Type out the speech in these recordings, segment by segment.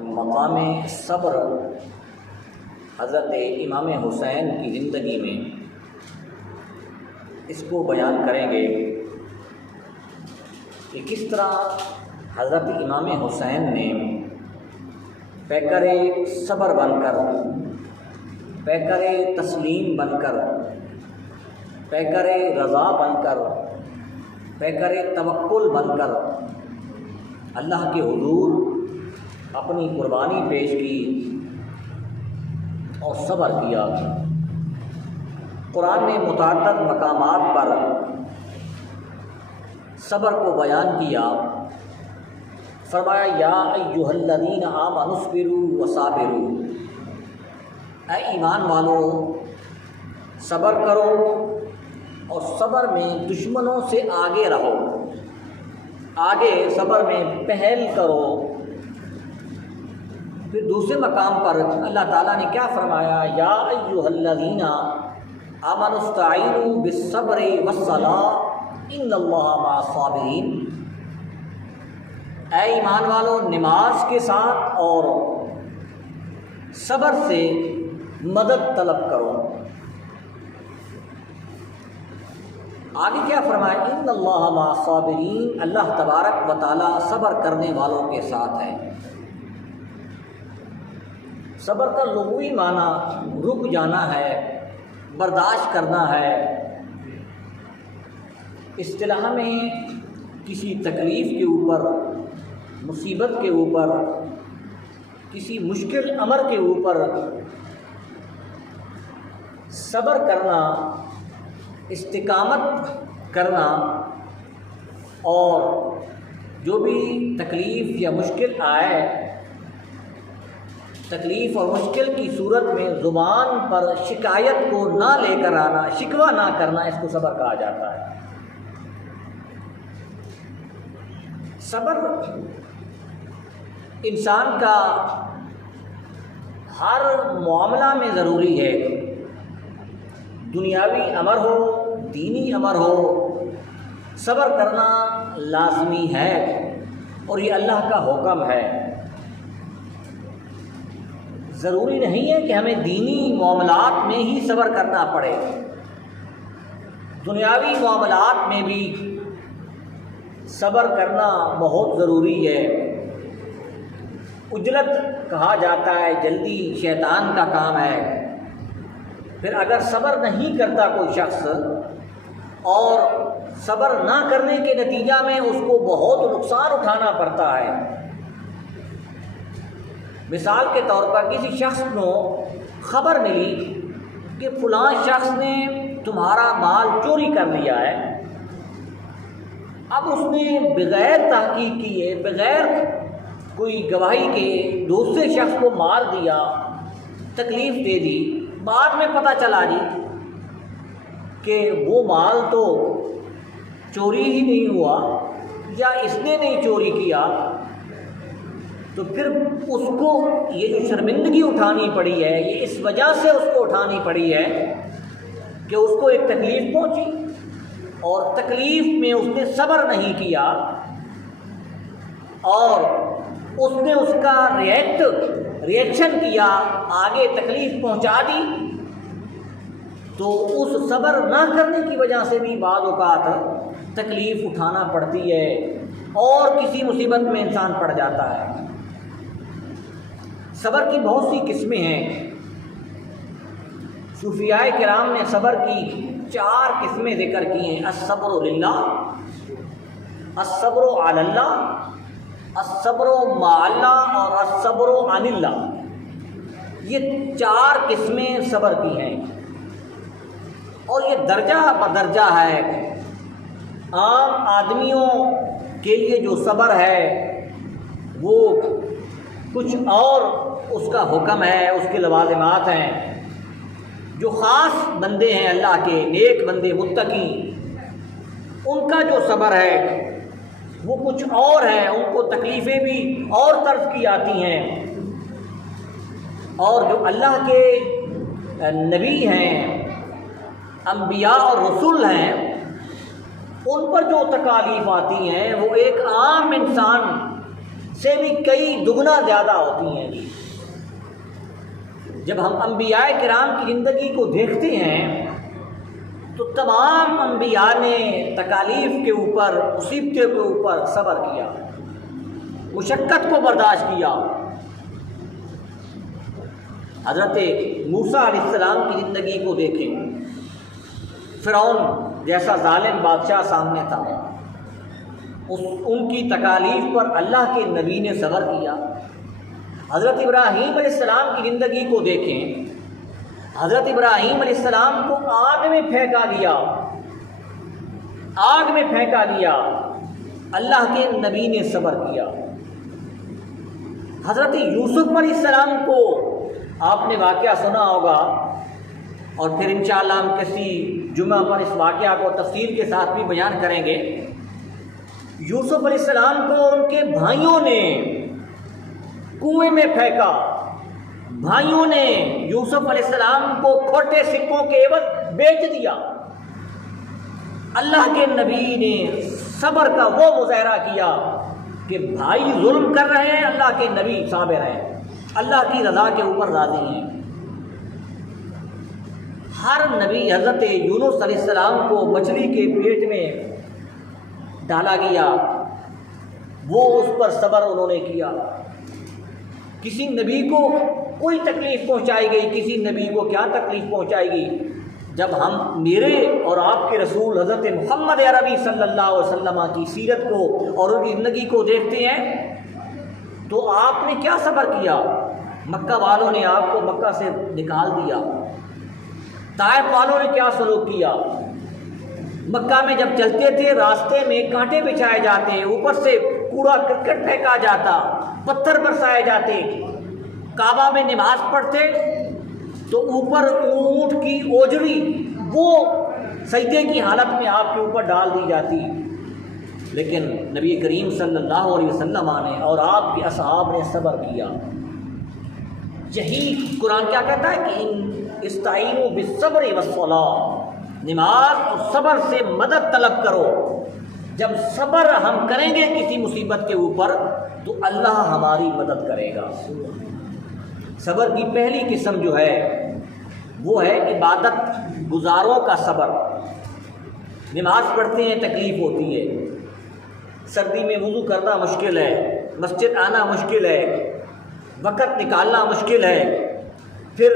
مقام صبر حضرت امام حسین کی زندگی میں اس کو بیان کریں گے کہ کس طرح حضرت امام حسین نے پیکر صبر بن کر، پیکر تسلیم بن کر، پیکر رضا بن کر، پیکر توکل بن کر اللہ کے حضور اپنی قربانی پیش کی اور صبر کیا۔ قرآن نے متعدد مقامات پر صبر کو بیان کیا، فرمایا یا ایھا الذین آمنوا اصبروا وصابروا، اے ایمان والو صبر کرو اور صبر میں دشمنوں سے آگے رہو، آگے صبر میں پہل کرو۔ پھر دوسرے مقام پر اللہ تعالیٰ نے کیا فرمایا، یا ایھا الذین آمنوا استعینوا بالصبر والصلاۃ ان اللہ مع الصابرین، اے ایمان والو نماز کے ساتھ اور صبر سے مدد طلب کرو۔ آگے کیا فرمایا، ان اللہ مع الصابرین، اللہ تبارک و تعالیٰ صبر کرنے والوں کے ساتھ ہے۔ صبر کا لغوی معنی رک جانا ہے، برداشت کرنا ہے۔ اصطلاح میں کسی تکلیف کے اوپر، مصیبت کے اوپر، کسی مشکل امر کے اوپر صبر کرنا، استقامت کرنا، اور جو بھی تکلیف یا مشکل آئے، تکلیف اور مشکل کی صورت میں زبان پر شکایت کو نہ لے کر آنا، شکوہ نہ کرنا، اس کو صبر کہا جاتا ہے۔ صبر انسان کا ہر معاملہ میں ضروری ہے، دنیاوی امر ہو، دینی امر ہو، صبر کرنا لازمی ہے اور یہ اللہ کا حکم ہے۔ ضروری نہیں ہے کہ ہمیں دینی معاملات میں ہی صبر کرنا پڑے، دنیاوی معاملات میں بھی صبر کرنا بہت ضروری ہے۔ عجلت کہا جاتا ہے، جلدی شیطان کا کام ہے۔ پھر اگر صبر نہیں کرتا کوئی شخص اور صبر نہ کرنے کے نتیجہ میں اس کو بہت نقصان اٹھانا پڑتا ہے۔ مثال کے طور پر کسی شخص کو خبر ملی کہ فلاں شخص نے تمہارا مال چوری کر لیا ہے، اب اس نے بغیر تحقیق کیے، بغیر کوئی گواہی کے دوسرے شخص کو مار دیا، تکلیف دے دی۔ بعد میں پتہ چلا جی کہ وہ مال تو چوری ہی نہیں ہوا یا اس نے نہیں چوری کیا، تو پھر اس کو یہ جو شرمندگی اٹھانی پڑی ہے، یہ اس وجہ سے اس کو اٹھانی پڑی ہے کہ اس کو ایک تکلیف پہنچی اور تکلیف میں اس نے صبر نہیں کیا اور اس نے اس کا ریئیکشن کیا، آگے تکلیف پہنچا دی، تو اس صبر نہ کرنے کی وجہ سے بھی بعض اوقات تکلیف اٹھانا پڑتی ہے اور کسی مصیبت میں انسان پڑ جاتا ہے۔ صبر کی بہت سی قسمیں ہیں۔ صوفیاء کرام نے صبر کی 4 قسمیں ذکر کی ہیں، الصبر للہ، الصبر علی اللہ، الصبر مع اللہ اور الصبر عن اللہ۔ یہ 4 قسمیں صبر کی ہیں اور یہ درجہ بدرجہ ہے۔ عام آدمیوں کے لیے جو صبر ہے وہ کچھ اور اس کا حکم ہے، اس کے لوازمات ہیں۔ جو خاص بندے ہیں اللہ کے، نیک بندے، متقی، ان کا جو صبر ہے وہ کچھ اور ہے، ان کو تکلیفیں بھی اور طرز کی آتی ہیں۔ اور جو اللہ کے نبی ہیں، انبیاء اور رسول ہیں، ان پر جو تکالیف آتی ہیں وہ ایک عام انسان سے بھی کئی دگنا زیادہ ہوتی ہیں جی۔ جب ہم انبیاء کرام کی زندگی کو دیکھتے ہیں تو تمام انبیاء نے تکالیف کے اوپر، مصیبتوں کے اوپر صبر کیا، مشقت کو برداشت کیا۔ حضرت موسیٰ علیہ السلام کی زندگی کو دیکھیں، فرعون جیسا ظالم بادشاہ سامنے تھا، ان کی تکالیف پر اللہ کے نبی نے صبر کیا۔ حضرت ابراہیم علیہ السلام کی زندگی کو دیکھیں، حضرت ابراہیم علیہ السلام کو آگ میں پھینکا دیا، آگ میں پھینکا دیا، اللہ کے نبی نے صبر کیا۔ حضرت یوسف علیہ السلام کو آپ نے واقعہ سنا ہوگا، اور پھر انشاءاللہ ہم کسی جمعہ پر اس واقعہ کو تفصیل کے ساتھ بھی بیان کریں گے۔ یوسف علیہ السلام کو ان کے بھائیوں نے کنویں میں پھینکا، بھائیوں نے یوسف علیہ السلام کو کھوٹے سکوں کے عوض بیچ دیا۔ اللہ کے نبی نے صبر کا وہ مظاہرہ کیا کہ بھائی ظلم کر رہے ہیں، اللہ کے نبی صابر ہیں، اللہ کی رضا کے اوپر راضی ہیں۔ ہر نبی، حضرت یونس علیہ السلام کو مچھلی کے پیٹ میں ڈالا گیا، وہ اس پر صبر انہوں نے کیا۔ کسی نبی کو کوئی تکلیف پہنچائی گئی، کسی نبی کو کیا تکلیف پہنچائی گئی؟ جب ہم میرے اور آپ کے رسول حضرت محمد عربی صلی اللہ علیہ وسلم کی سیرت کو اور ان کی زندگی کو دیکھتے ہیں تو آپ نے کیا صبر کیا؟ مکہ والوں نے آپ کو مکہ سے نکال دیا، طائف والوں نے کیا سلوک کیا؟ مکہ میں جب چلتے تھے راستے میں کانٹے بچھائے جاتے، اوپر سے کوڑا کرکٹ پھینکا جاتا، پتھر برسائے جاتے، کعبہ میں نماز پڑھتے تو اوپر اونٹ کی اوجری وہ سجدے کی حالت میں آپ کے اوپر ڈال دی جاتی، لیکن نبی کریم صلی اللہ علیہ وسلم نے اور آپ کے اصحاب نے صبر کیا۔ یہی قرآن کیا کہتا ہے کہ استعینوا بالصبر والصلاۃ، نماز اور صبر سے مدد طلب کرو۔ جب صبر ہم کریں گے کسی مصیبت کے اوپر تو اللہ ہماری مدد کرے گا۔ صبر کی پہلی قسم جو ہے وہ ہے عبادت گزاروں کا صبر۔ نماز پڑھتے ہیں تکلیف ہوتی ہے، سردی میں وضو کرنا مشکل ہے، مسجد آنا مشکل ہے، وقت نکالنا مشکل ہے، پھر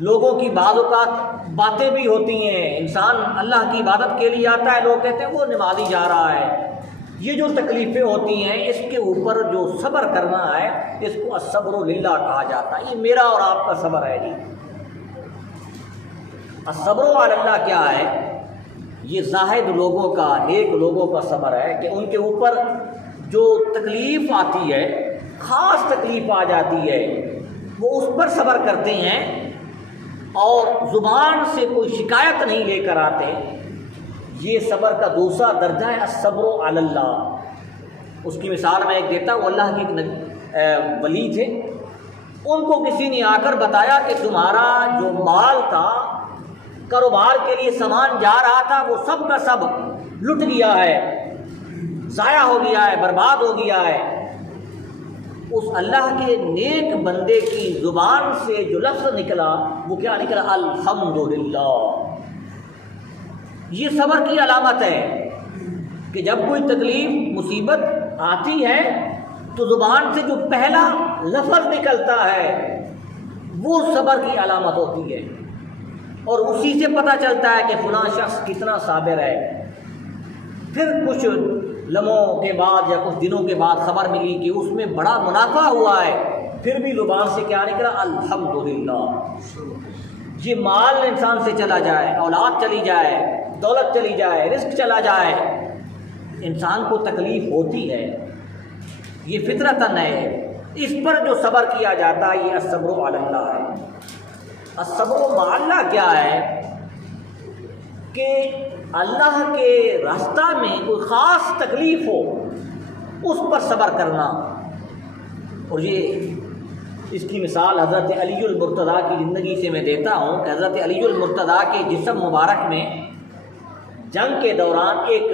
لوگوں کی بعض اوقات باتیں بھی ہوتی ہیں، انسان اللہ کی عبادت کے لیے آتا ہے، لوگ کہتے ہیں وہ نمازی جا رہا ہے۔ یہ جو تکلیفیں ہوتی ہیں اس کے اوپر جو صبر کرنا ہے اس کو الصبر للہ کہا جاتا ہے۔ یہ میرا اور آپ کا صبر ہے جی۔ الصبر علی اللہ کیا ہے؟ یہ زاہد لوگوں کا، نیک لوگوں کا صبر ہے کہ ان کے اوپر جو تکلیف آتی ہے، خاص تکلیف آ جاتی ہے، وہ اس پر صبر کرتے ہیں اور زبان سے کوئی شکایت نہیں لے کر آتے۔ یہ صبر کا دوسرا درجہ ہے الصبر علی اللہ۔ اس کی مثال میں ایک دیتا ہوں، اللہ کے ایک ولی تھے، ان کو کسی نے آ کر بتایا کہ تمہارا جو مال تھا، کاروبار کے لیے سامان جا رہا تھا، وہ سب کا سب لٹ گیا ہے، ضائع ہو گیا ہے، برباد ہو گیا ہے۔ اس اللہ کے نیک بندے کی زبان سے جو لفظ نکلا وہ کیا نکلا؟ الحمدللہ۔ یہ صبر کی علامت ہے کہ جب کوئی تکلیف مصیبت آتی ہے تو زبان سے جو پہلا لفظ نکلتا ہے وہ صبر کی علامت ہوتی ہے، اور اسی سے پتہ چلتا ہے کہ فلاں شخص کتنا صابر ہے۔ پھر کچھ لمحوں کے بعد یا کچھ دنوں کے بعد خبر ملی کہ اس میں بڑا منافع ہوا ہے، پھر بھی زبان سے کیا نکلا؟ الحمدللہ۔ یہ مال انسان سے چلا جائے، اولاد چلی جائے، دولت چلی جائے، رزق چلا جائے، انسان کو تکلیف ہوتی ہے، یہ فطرتاً ہے۔ اس پر جو صبر کیا جاتا ہے یہ الصبر علی اللہ ہے۔ الصبر مع اللہ کیا ہے کہ اللہ کے راستہ میں کوئی خاص تکلیف ہو اس پر صبر کرنا۔ اور یہ اس کی مثال حضرت علی المرتضیٰ کی زندگی سے میں دیتا ہوں کہ حضرت علی المرتضیٰ کے جسم مبارک میں جنگ کے دوران ایک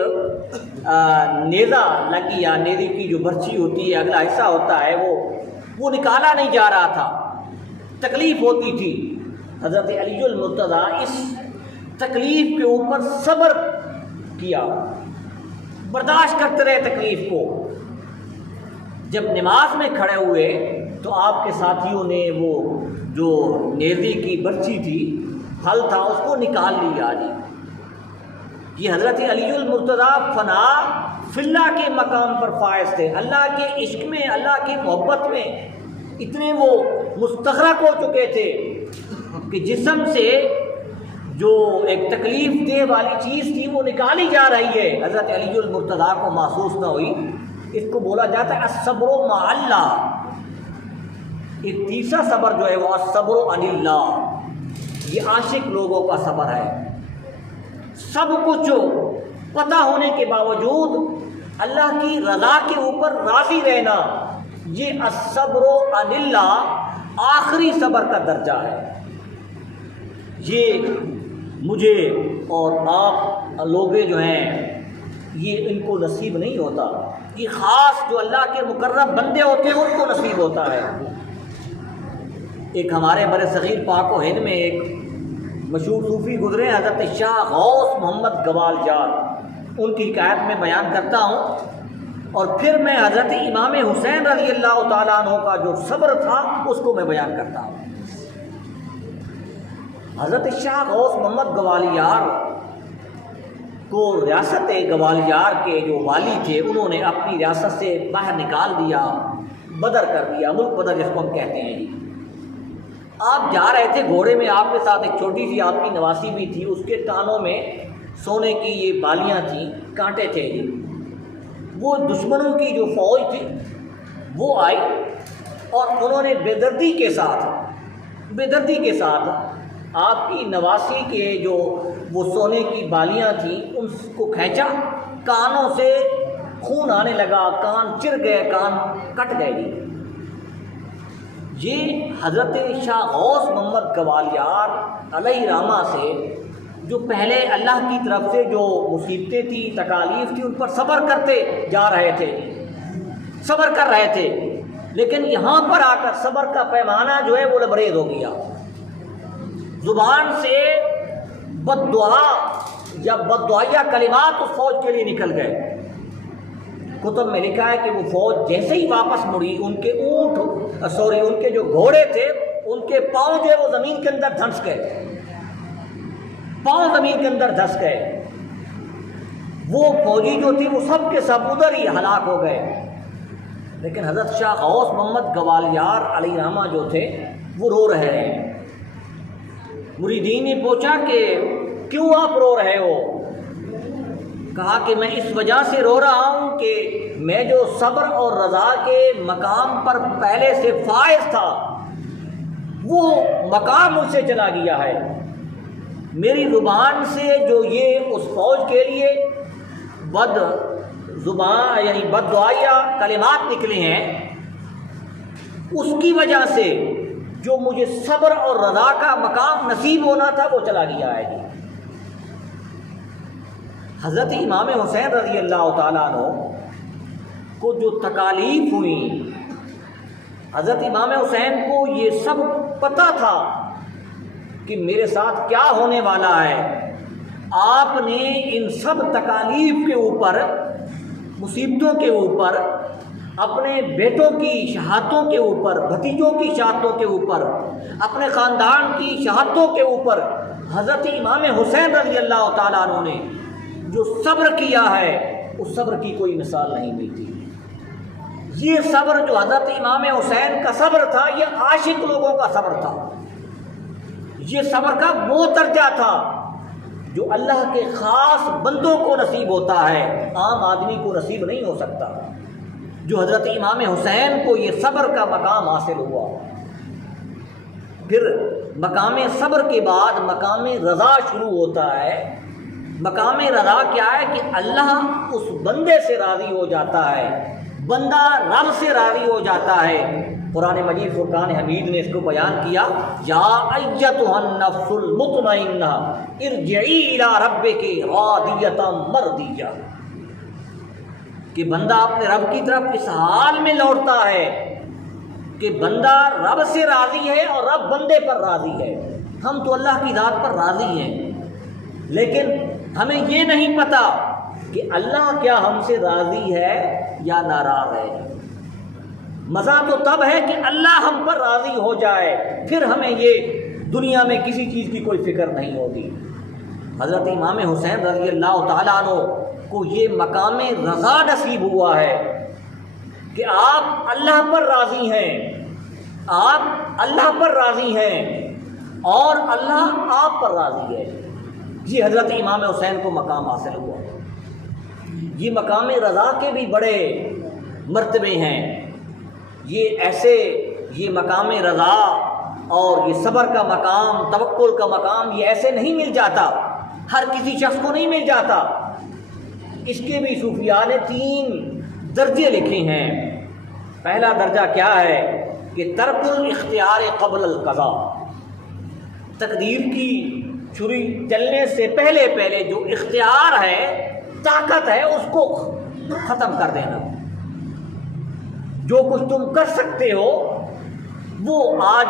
نیزہ لگی یا نیزے کی جو برچی ہوتی ہے اگلا حصہ ہوتا ہے وہ نکالا نہیں جا رہا تھا، تکلیف ہوتی تھی۔ حضرت علی المرتضیٰ اس تکلیف کے اوپر صبر کیا، برداشت کرتے رہے تکلیف کو۔ جب نماز میں کھڑے ہوئے تو آپ کے ساتھیوں نے وہ جو نیزے کی برچی تھی، پھل تھا، اس کو نکال لیا جی۔ یہ حضرت علی المرتضیٰ فنا فی اللہ کے مقام پر فائز تھے، اللہ کے عشق میں، اللہ کی محبت میں اتنے وہ مستغرق ہو چکے تھے کہ جسم سے جو ایک تکلیف دہ والی چیز تھی وہ نکالی جا رہی ہے، حضرت علی المرتضیٰ کو محسوس نہ ہوئی۔ اس کو بولا جاتا ہے الصبر مع اللہ۔ ایک تیسرا صبر جو ہے وہ الصبر عن اللہ، یہ عاشق لوگوں کا صبر ہے۔ سب کچھ پتہ ہونے کے باوجود اللہ کی رضا کے اوپر راضی رہنا، یہ الصبر عن اللہ آخری صبر کا درجہ ہے۔ یہ مجھے اور آپ لوگ جو ہیں یہ ان کو نصیب نہیں ہوتا، یہ خاص جو اللہ کے مقرب بندے ہوتے ہیں ان کو نصیب ہوتا ہے۔ ایک ہمارے بر صغیر پاک و ہند میں ایک مشہور صوفی گزرے حضرت شاہ غوث محمد گوال جار، ان کی حکایت میں بیان کرتا ہوں، اور پھر میں حضرت امام حسین رضی اللہ تعالیٰ عنہ کا جو صبر تھا اس کو میں بیان کرتا ہوں۔ حضرت شاہ غوث محمد گوالیار کو ریاست گوالیار کے جو والی تھے انہوں نے اپنی ریاست سے باہر نکال دیا، بدر کر دیا، ملک بدر جس کو ہم کہتے ہیں۔ آپ جا رہے تھے گھوڑے میں، آپ کے ساتھ ایک چھوٹی سی آپ کی نواسی بھی تھی، اس کے کانوں میں سونے کی یہ بالیاں تھیں، کانٹے تھے۔ وہ دشمنوں کی جو فوج تھی وہ آئی اور انہوں نے بے دردی کے ساتھ آپ کی نواسی کے جو وہ سونے کی بالیاں تھیں ان کو کھینچا، کانوں سے خون آنے لگا، کان چر گئے، کان کٹ گئے۔ یہ حضرت شاہ غوث محمد گوالیار علیہ رحمہ سے جو پہلے اللہ کی طرف سے جو مصیبتیں تھیں، تکالیف تھی، ان پر صبر کرتے جا رہے تھے، صبر کر رہے تھے، لیکن یہاں پر آ کر صبر کا پیمانہ جو ہے وہ لبریز ہو گیا۔ زبان سے بد دعا یا بد دعائیہ کلمات اس فوج کے لیے نکل گئے۔ کتب میں لکھا ہے کہ وہ فوج جیسے ہی واپس مڑی، ان کے ان کے جو گھوڑے تھے ان کے پاؤں جو ہے وہ زمین کے اندر دھنس گئے، پاؤں زمین کے اندر دھس گئے۔ وہ فوجی جو تھی وہ سب کے سب ادھر ہی ہلاک ہو گئے۔ لیکن حضرت شاہ غوث محمد گوالیار علیہ رحمہ جو تھے وہ رو رہے ہیں۔ مریدین نے پوچھا کہ کیوں آپ رو رہے ہو؟ کہا کہ میں اس وجہ سے رو رہا ہوں کہ میں جو صبر اور رضا کے مقام پر پہلے سے فائز تھا وہ مقام مجھ سے چلا گیا ہے۔ میری زبان سے جو یہ اس فوج کے لیے بد دعائیہ کلمات نکلے ہیں، اس کی وجہ سے جو مجھے صبر اور رضا کا مقام نصیب ہونا تھا وہ چلا گیا ہے۔ حضرت امام حسین رضی اللہ تعالیٰ عنہ کو جو تکالیف ہوئی، حضرت امام حسین کو یہ سب پتہ تھا کہ میرے ساتھ کیا ہونے والا ہے۔ آپ نے ان سب تکالیف کے اوپر، مصیبتوں کے اوپر، اپنے بیٹوں کی شہادتوں کے اوپر، بھتیجوں کی شہادتوں کے اوپر، اپنے خاندان کی شہادتوں کے اوپر حضرت امام حسین رضی اللہ تعالیٰ عنہ نے جو صبر کیا ہے اس صبر کی کوئی مثال نہیں ملتی۔ یہ صبر جو حضرت امام حسین کا صبر تھا یہ عاشق لوگوں کا صبر تھا، یہ صبر کا وہ درجہ تھا جو اللہ کے خاص بندوں کو نصیب ہوتا ہے، عام آدمی کو نصیب نہیں ہو سکتا۔ جو حضرت امام حسین کو یہ صبر کا مقام حاصل ہوا۔ پھر مقام صبر کے بعد مقام رضا شروع ہوتا ہے۔ مقام رضا کیا ہے کہ اللہ اس بندے سے راضی ہو جاتا ہے، بندہ رب سے راضی ہو جاتا ہے، قرآن مجید فرقان حمید نے اس کو بیان کیا، یا ایتھا النفس المطمئنہ ارجعی الی ربک راضیۃ مرضیہ، کہ بندہ اپنے رب کی طرف اس حال میں لوٹتا ہے کہ بندہ رب سے راضی ہے اور رب بندے پر راضی ہے۔ ہم تو اللہ کی ذات پر راضی ہیں، لیکن ہمیں یہ نہیں پتہ کہ اللہ کیا ہم سے راضی ہے یا ناراض ہے۔ مزہ تو تب ہے کہ اللہ ہم پر راضی ہو جائے، پھر ہمیں یہ دنیا میں کسی چیز کی کوئی فکر نہیں ہوگی۔ حضرت امام حسین رضی اللہ تعالیٰ عنہ کو یہ مقام رضا نصیب ہوا ہے کہ آپ اللہ پر راضی ہیں، آپ اللہ پر راضی ہیں اور اللہ آپ پر راضی ہے۔ یہ حضرت امام حسین کو مقام حاصل ہوا۔ یہ مقام رضا کے بھی بڑے مرتبے ہیں۔ یہ مقام رضا اور یہ صبر کا مقام، توکل کا مقام، یہ ایسے نہیں مل جاتا، ہر کسی شخص کو نہیں مل جاتا۔ اس کے بھی صوفیاء نے 3 درجے لکھے ہیں۔ پہلا درجہ کیا ہے کہ ترک الاختیار قبل القضاء، تقدیر کی چھری چلنے سے پہلے جو اختیار ہے، طاقت ہے، اس کو ختم کر دینا۔ جو کچھ تم کر سکتے ہو وہ آج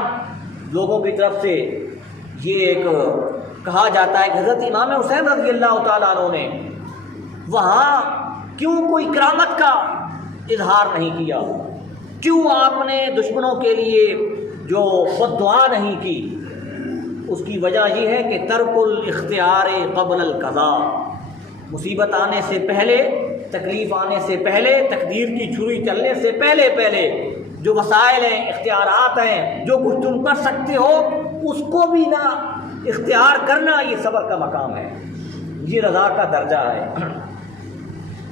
لوگوں کی طرف سے یہ ایک کہا جاتا ہے کہ حضرت امام حسین رضی اللہ تعالیٰ عنہ نے وہاں کیوں کوئی کرامت کا اظہار نہیں کیا، کیوں آپ نے دشمنوں کے لیے جو بد دعا نہیں کی؟ اس کی وجہ یہ ہے کہ ترک الاختیار قبل القضاء، مصیبت آنے سے پہلے، تکلیف آنے سے پہلے، تقدیر کی چھری چلنے سے پہلے جو وسائل ہیں، اختیارات ہیں، جو کچھ تم کر سکتے ہو اس کو بھی نہ اختیار کرنا، یہ صبر کا مقام ہے، یہ رضا کا درجہ ہے۔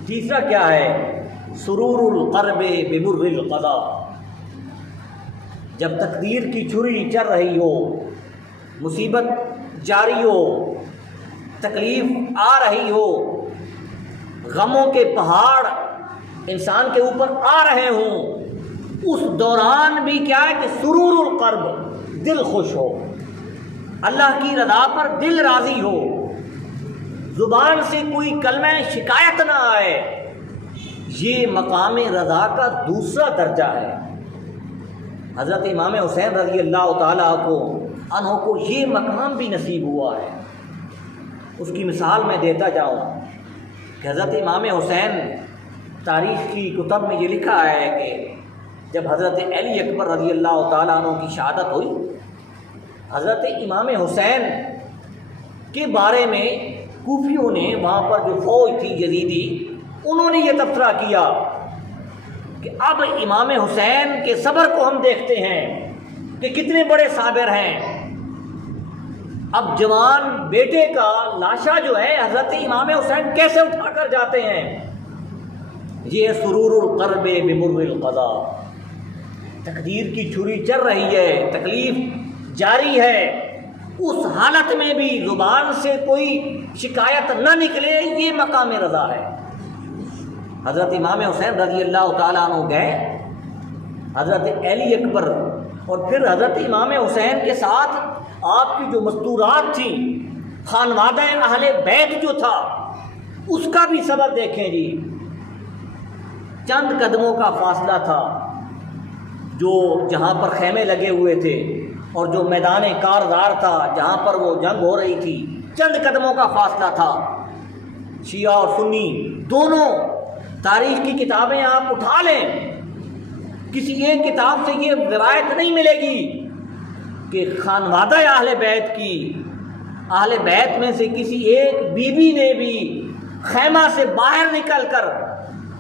تیسرا کیا ہے؟ سرور القرب بمر القضاء، جب تقدیر کی چھری چل رہی ہو، مصیبت جاری ہو، تکلیف آ رہی ہو، غموں کے پہاڑ انسان کے اوپر آ رہے ہوں، اس دوران بھی کیا ہے کہ سرور القلب، دل خوش ہو، اللہ کی رضا پر دل راضی ہو، زبان سے کوئی کلمہ شکایت نہ آئے، یہ مقام رضا کا دوسرا درجہ ہے۔ حضرت امام حسین رضی اللہ تعالیٰ عنہ کو یہ مقام بھی نصیب ہوا ہے۔ اس کی مثال میں دیتا جاؤں کہ حضرت امام حسین، تاریخ کی کتب میں یہ لکھا ہے کہ جب حضرت علی اکبر رضی اللہ تعالیٰ عنہ کی شہادت ہوئی، حضرت امام حسین کے بارے میں کوفیوں نے، وہاں پر جو فوج تھی یزیدی، انہوں نے یہ تبصرہ کیا کہ اب امام حسین کے صبر کو ہم دیکھتے ہیں کہ کتنے بڑے صابر ہیں۔ اب جوان بیٹے کا لاشا جو ہے حضرت امام حسین کیسے اٹھا کر جاتے ہیں؟ یہ سرور القرب بمر القضاء، تقدیر کی چھری چل رہی ہے، تکلیف جاری ہے، اس حالت میں بھی زبان سے کوئی شکایت نہ نکلے، یہ مقام رضا ہے۔ حضرت امام حسین رضی اللہ تعالیٰ عنہ گئے، حضرت علی اکبر اور پھر حضرت امام حسین کے ساتھ آپ کی جو مستورات تھیں، خانوادہ اہل بیت جو تھا، اس کا بھی صبر دیکھیں جی۔ چند قدموں کا فاصلہ تھا، جو جہاں پر خیمے لگے ہوئے تھے اور جو میدان کارزار تھا جہاں پر وہ جنگ ہو رہی تھی، چند قدموں کا فاصلہ تھا۔ شیعہ اور سنی دونوں، تاریخ کی کتابیں آپ اٹھا لیں، کسی ایک کتاب سے یہ روایت نہیں ملے گی کہ خانوادہ اہل بیت کی، اہل بیت میں سے کسی ایک بیوی نے بھی خیمہ سے باہر نکل کر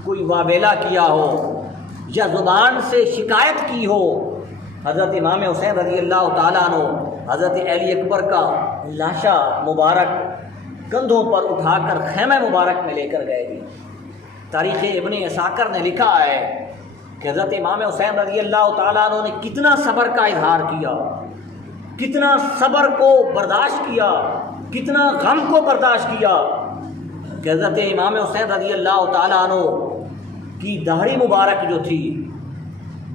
کوئی واویلا کیا ہو یا زبان سے شکایت کی ہو۔ حضرت امام حسین رضی اللہ تعالیٰ عنہ حضرت علی اکبر کا لاشا مبارک کندھوں پر اٹھا کر خیمہ مبارک میں لے کر گئے تھے۔ تاریخ ابن عساکر نے لکھا ہے کہ حضرت امام حسین رضی اللہ تعالیٰ عنہ نے کتنا صبر کا اظہار کیا، کتنا صبر کو برداشت کیا، کتنا غم کو برداشت کیا کہ حضرت امام حسین رضی اللہ تعالیٰ عنہ کی داڑھی مبارک جو تھی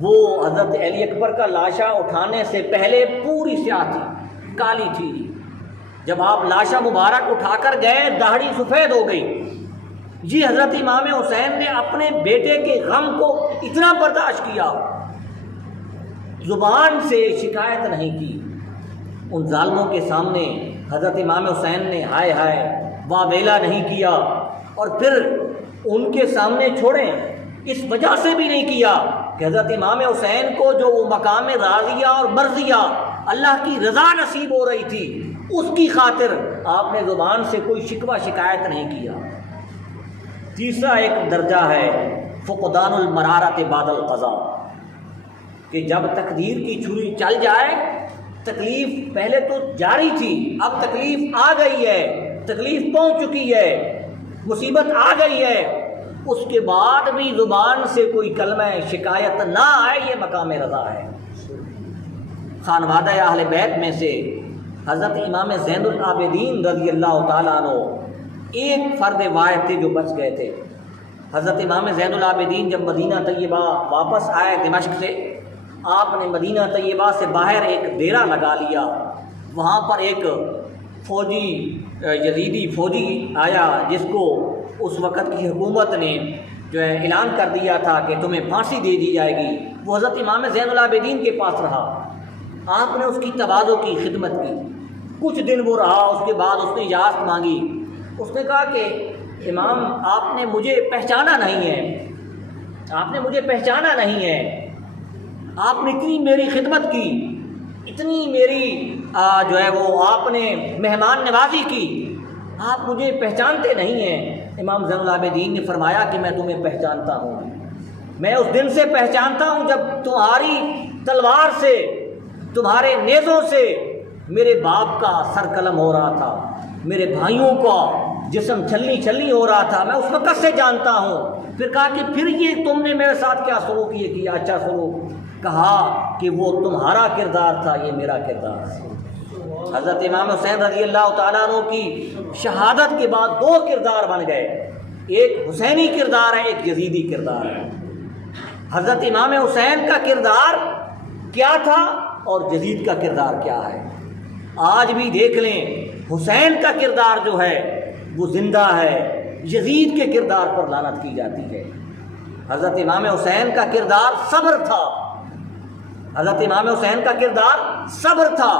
وہ حضرت علی اکبر کا لاشا اٹھانے سے پہلے پوری سیاہ تھی، کالی تھی۔ جب آپ لاشا مبارک اٹھا کر گئے داڑھی سفید ہو گئی۔ جی حضرت امام حسین نے اپنے بیٹے کے غم کو اتنا برداشت کیا، زبان سے شکایت نہیں کی۔ ان ظالموں کے سامنے حضرت امام حسین نے ہائے ہائے واہ ویلا نہیں کیا، اور پھر ان کے سامنے چھوڑیں اس وجہ سے بھی نہیں کیا کہ حضرت امام حسین کو جو وہ مقام راضیہ اور مرضیہ اللہ کی رضا نصیب ہو رہی تھی، اس کی خاطر آپ نے زبان سے کوئی شکوہ شکایت نہیں کیا۔ تیسرا ایک درجہ ہے فقدان المرارۃ بعد القضاء، کہ جب تقدیر کی چھری چل جائے، تکلیف پہلے تو جاری تھی، اب تکلیف آ گئی ہے، تکلیف پہنچ چکی ہے، مصیبت آ گئی ہے، اس کے بعد بھی زبان سے کوئی کلمہ شکایت نہ آئے، یہ مقام رضا ہے۔ خانوادہ اہل بیت میں سے حضرت امام زین العابدین رضی اللہ تعالیٰ عنہ ایک فرد واحد تھے جو بچ گئے تھے۔ حضرت امام زین العابدین جب مدینہ طیبہ واپس آئے دمشق سے، آپ نے مدینہ طیبہ سے باہر ایک ڈیرا لگا لیا۔ وہاں پر ایک فوجی یزیدی فوجی آیا جس کو اس وقت کی حکومت نے جو ہے اعلان کر دیا تھا کہ تمہیں پھانسی دے دی جائے گی۔ وہ حضرت امام زین العابدین کے پاس رہا، آپ نے اس کی تواضع کی، خدمت کی، کچھ دن وہ رہا، اس کے بعد اس نے اجازت مانگی۔ اس نے کہا کہ امام آپ نے مجھے پہچانا نہیں ہے، آپ نے مجھے پہچانا نہیں ہے، آپ نے اتنی میری خدمت کی، اتنی میری جو ہے وہ آپ نے مہمان نوازی کی، آپ مجھے پہچانتے نہیں ہیں۔ امام زین العابدین نے فرمایا کہ میں تمہیں پہچانتا ہوں، میں اس دن سے پہچانتا ہوں جب تمہاری تلوار سے، تمہارے نیزوں سے میرے باپ کا سر قلم ہو رہا تھا، میرے بھائیوں کا جسم چھلنی چھلنی ہو رہا تھا، میں اس وقت سے جانتا ہوں۔ پھر کہا کہ پھر یہ تم نے میرے ساتھ کیا سلوک یہ کیا، اچھا سلوک؟ کہا کہ وہ تمہارا کردار تھا، یہ میرا کردار تھا۔ حضرت امام حسین رضی اللہ تعالیٰ عنہ کی شہادت کے بعد دو کردار بن گئے، ایک حسینی کردار ہے، ایک یزیدی کردار ہے۔ حضرت امام حسین کا کردار کیا تھا اور یزید کا کردار کیا ہے؟ آج بھی دیکھ لیں، حسین کا کردار جو ہے وہ زندہ ہے، یزید کے کردار پر لعنت کی جاتی ہے۔ حضرت امام حسین کا کردار صبر تھا، حضرت امام حسین کا کردار صبر تھا،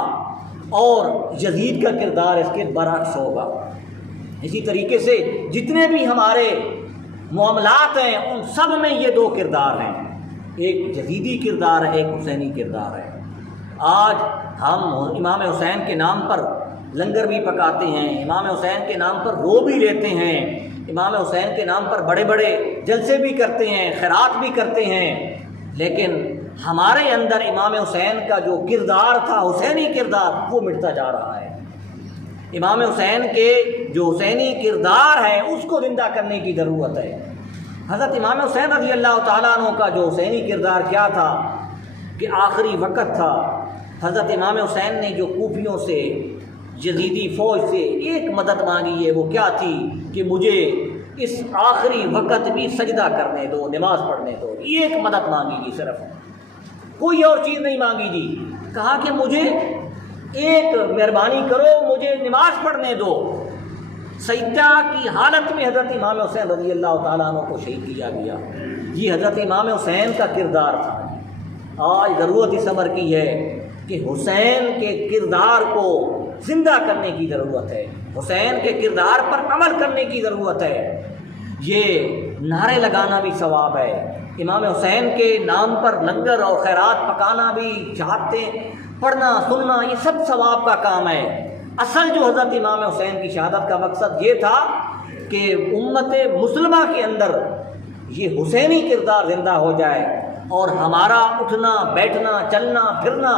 اور یزید کا کردار اس کے برعکس ہوگا۔ اسی طریقے سے جتنے بھی ہمارے معاملات ہیں ان سب میں یہ دو کردار ہیں، ایک یزیدی کردار ہے، ایک حسینی کردار ہے۔ آج ہم امام حسین کے نام پر لنگر بھی پکاتے ہیں، امام حسین کے نام پر رو بھی لیتے ہیں، امام حسین کے نام پر بڑے بڑے جلسے بھی کرتے ہیں، خیرات بھی کرتے ہیں، لیکن ہمارے اندر امام حسین کا جو کردار تھا، حسینی کردار، وہ مٹتا جا رہا ہے۔ امام حسین کے جو حسینی کردار ہے اس کو زندہ کرنے کی ضرورت ہے۔ حضرت امام حسین رضی اللہ تعالیٰ عنہ کا جو حسینی کردار کیا تھا کہ آخری وقت تھا، حضرت امام حسین نے جو کوفیوں سے، یزیدی فوج سے ایک مدد مانگی ہے، وہ کیا تھی کہ مجھے اس آخری وقت بھی سجدہ کرنے دو، نماز پڑھنے دو، ایک مدد مانگی گی، صرف کوئی اور چیز نہیں مانگی جی۔ کہا کہ مجھے ایک مہربانی کرو، مجھے نماز پڑھنے دو۔ سجدہ کی حالت میں حضرت امام حسین رضی اللہ تعالیٰ عنہ کو شہید کیا گیا۔ یہ حضرت امام حسین کا کردار تھا۔ آج ضرورت اس امر کی ہے کہ حسین کے کردار کو زندہ کرنے کی ضرورت ہے، حسین کے کردار پر عمل کرنے کی ضرورت ہے۔ یہ نعرے لگانا بھی ثواب ہے، امام حسین کے نام پر لنگر اور خیرات پکانا بھی، چاہتے پڑھنا سننا، یہ سب ثواب کا کام ہے۔ اصل جو حضرت امام حسین کی شہادت کا مقصد یہ تھا کہ امت مسلمہ کے اندر یہ حسینی کردار زندہ ہو جائے، اور ہمارا اٹھنا بیٹھنا چلنا پھرنا،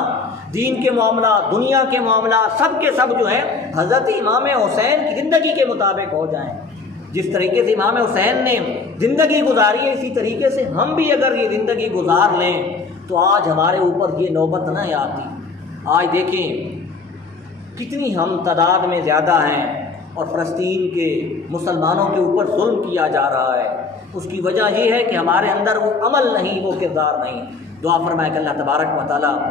دین کے معاملات، دنیا کے معاملات، سب کے سب جو ہیں حضرت امام حسین کی زندگی کے مطابق ہو جائیں۔ جس طریقے سے امام حسین نے زندگی گزاری ہے، اسی طریقے سے ہم بھی اگر یہ زندگی گزار لیں تو آج ہمارے اوپر یہ نوبت نہ آتی۔ آج دیکھیں کتنی ہم تعداد میں زیادہ ہیں اور فلسطین کے مسلمانوں کے اوپر ظلم کیا جا رہا ہے۔ اس کی وجہ یہ ہے کہ ہمارے اندر وہ عمل نہیں، وہ کردار نہیں۔ دعا فرمائے کہ اللہ تبارک و تعالیٰ